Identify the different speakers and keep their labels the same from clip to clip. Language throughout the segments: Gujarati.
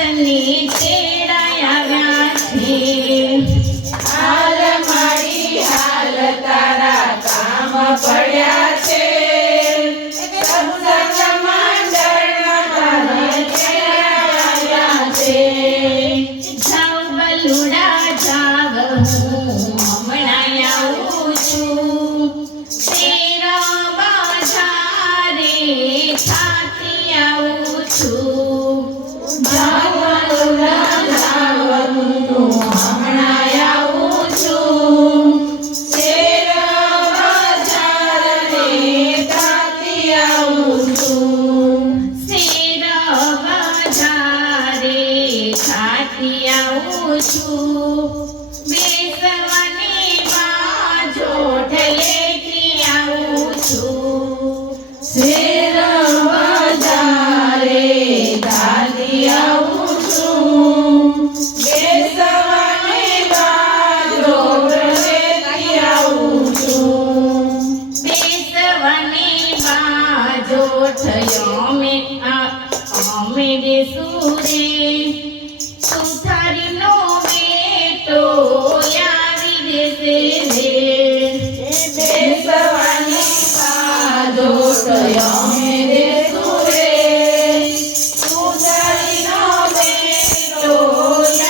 Speaker 1: ತನ್ನಿದ್ದೇ સુરે, સુથારીનો બેટો આવી દેશે રે.
Speaker 2: બેસવાને કાજો થયો મેરે સુરે, સુથારીનો બેટો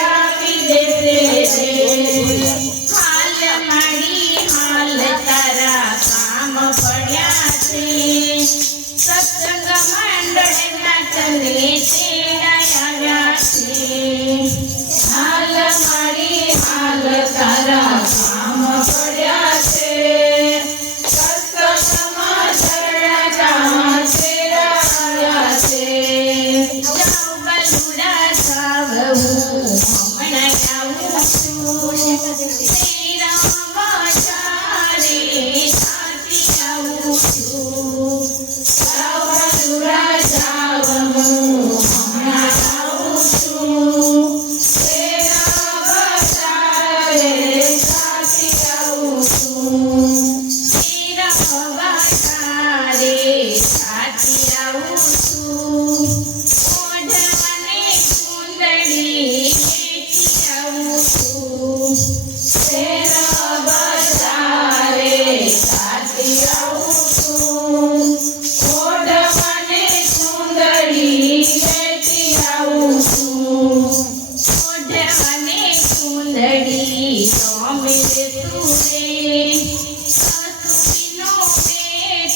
Speaker 2: આવી દેશે
Speaker 1: હાલ મારી હાલ તારા કામ પડ્યા છે.
Speaker 2: Deus.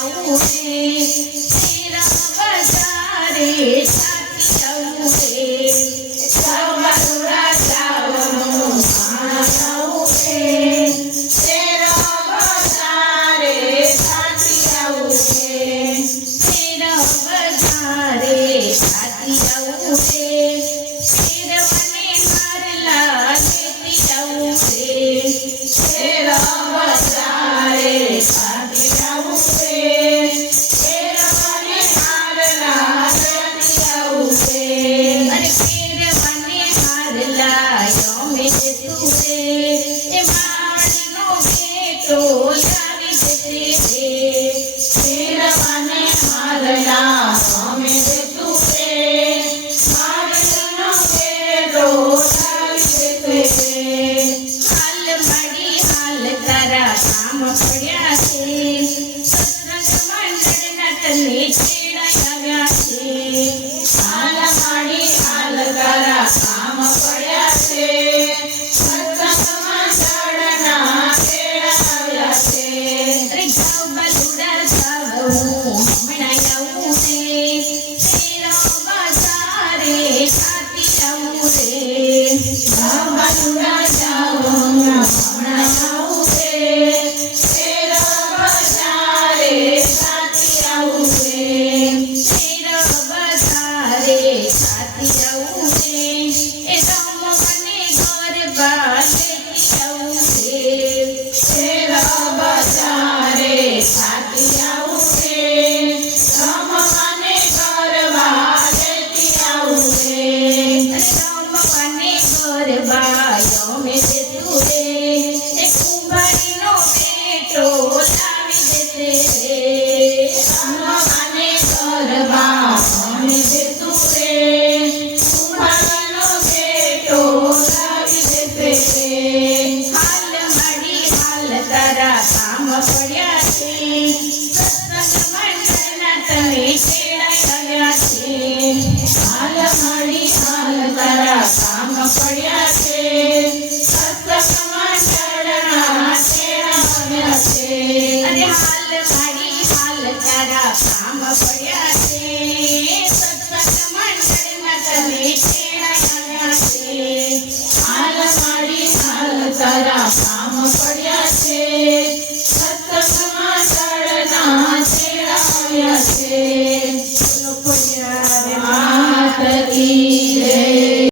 Speaker 2: જાઉં રે તેરા બજારે
Speaker 1: જાઉં
Speaker 2: રે સવરા જાઉં જાઉં રે તેરા બજારે જાઉં રે તેરા બજારે જાઉં રે તેરા મને મારલા see.
Speaker 1: હાલ તારી હાલ તારા કામ પડ્યા છે સદપથ મંડળમાં તમે છેડા છે
Speaker 2: હાલ મારી હાલ તારા કામ પડ્યા છે સત્સંગમાં
Speaker 1: ચડના છેડા આવ્યા છે